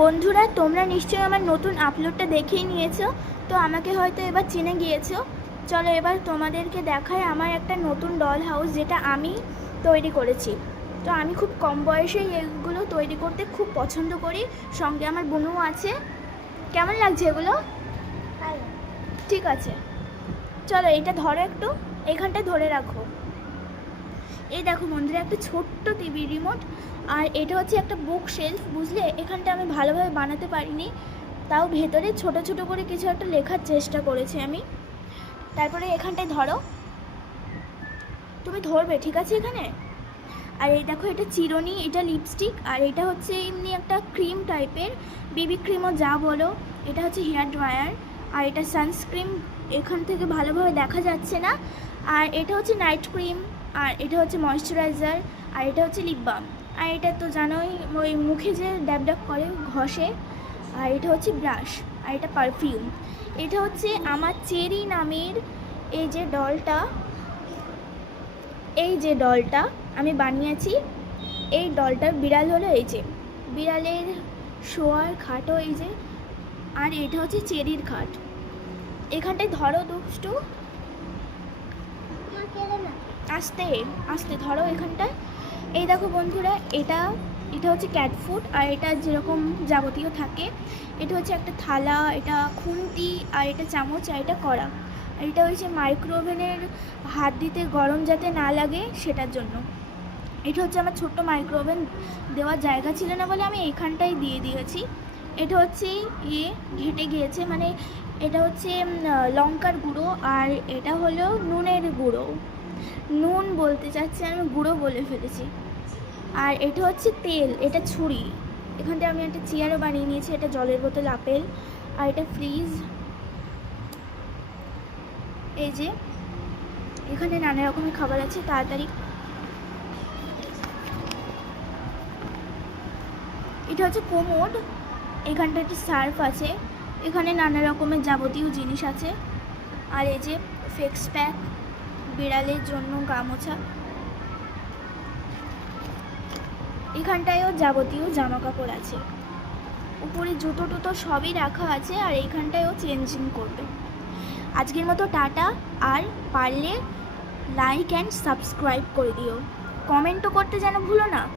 বন্ধুরা, তোমরা নিশ্চয়ই আমার নতুন আপলোডটা দেখেই নিয়েছো, তো আমাকে হয়তো এবার চিনে গিয়েছো। চলো এবার তোমাদেরকে দেখায় আমার একটা নতুন ডল হাউস, যেটা আমি তৈরি করেছি। তো আমি খুব কম বয়সে এগুলো তৈরি করতে খুব পছন্দ করি, সঙ্গে আমার বোনও আছে। কেমন লাগছে এগুলো? ঠিক আছে, চলো এটা ধরো, একটু এখানটা ধরে রাখো। এই দেখো বন্ধুরা, একটা ছোট্ট টিভি রিমোট, আর এটা হচ্ছে একটা বুক শেলফ, বুঝলে? এখানটা আমি ভালোভাবে বানাতে পারিনি, তাও ভেতরে ছোট ছোট করে কিছু একটা লেখার চেষ্টা করেছি আমি। তারপরে এখানটায় ধরো, তুমি ধরবে, ঠিক আছে? এখানে আর এই দেখো, এটা চিরুনি, এটা লিপস্টিক, আর এটা হচ্ছে এমনি একটা ক্রিম টাইপের, বেবি ক্রিমও যা বলো। এটা হচ্ছে হেয়ার ড্রায়ার, আর এটা সানস্ক্রিন, এখান থেকে ভালোভাবে দেখা যাচ্ছে না। আর এটা হচ্ছে নাইট ক্রিম, আর এটা হচ্ছে ময়শ্চারাইজার, আর এটা হচ্ছে লিপ বাম, আর এটা তো জানোই ওই মুখে যে ড্যাব ড্যাব করে ঘষে। আর এটা হচ্ছে ব্রাশ, আর এটা পারফিউম। এটা হচ্ছে আমার চেরি নামের এই যে ডলটা, এই যে ডলটা আমি বানিয়েছি। এই ডলটার বিড়াল হলো এই যে, বিড়ালের শোয়ার খাটও এই যে, আর এটা হচ্ছে চেরির খাট। এখানটায় ধরো দুষ্টু, আস্তে আস্তে ধরো এখানটায়। এই দেখো বন্ধুরা, এটা এটা হচ্ছে ক্যাট ফুড, আর এটা যেরকম যাবতীয় থাকে। এটা হচ্ছে একটা থালা, এটা খুন্তি, আর এটা চামচ, আর এটা কড়া। আর এটা হচ্ছে মাইক্রোওভেনের হাত দিতে গরম যাতে না লাগে সেটার জন্য। এটা হচ্ছে আমার ছোট্ট মাইক্রোওভেন, দেওয়ার জায়গা ছিল না বলে আমি এইখানটাই দিয়ে দিয়েছি। এটা হচ্ছে ঘেটে গিয়েছে, মানে এটা হচ্ছে লঙ্কার গুঁড়ো, আর এটা হলো নুনের গুঁড়ো। নুন বলতে চাচ্ছি, আমি গুঁড়ো বলে ফেলেছি। আর এটা হচ্ছে তেল, এটা ছুরি। এখানটা আমি একটা চেয়ারও বানিয়ে নিয়েছি, এটা জলের বোতল, আপেল, আর এটা ফ্রিজ। এই যে এখানে নানা রকমের খাবার আছে, তাড়াতাড়ি। এটা হচ্ছে কোমোড, এখানটা একটা সার্ফ আছে, এখানে নানা রকমের যাবতীয় জিনিস আছে। আর এই যে ফেক্স প্যাক, বিড়ালের জন্য গামোছা। এখানটায়ও যাবতীয় জামা কাপড় আছে, উপরে জুতো টুতো সবই রাখা আছে, আর এইখানটায়ও চেঞ্জিং করবে। আজকের মতো টাটা, আর পারলে লাইক অ্যান্ড সাবস্ক্রাইব করে দিও, কমেন্টও করতে যেন ভুলো না।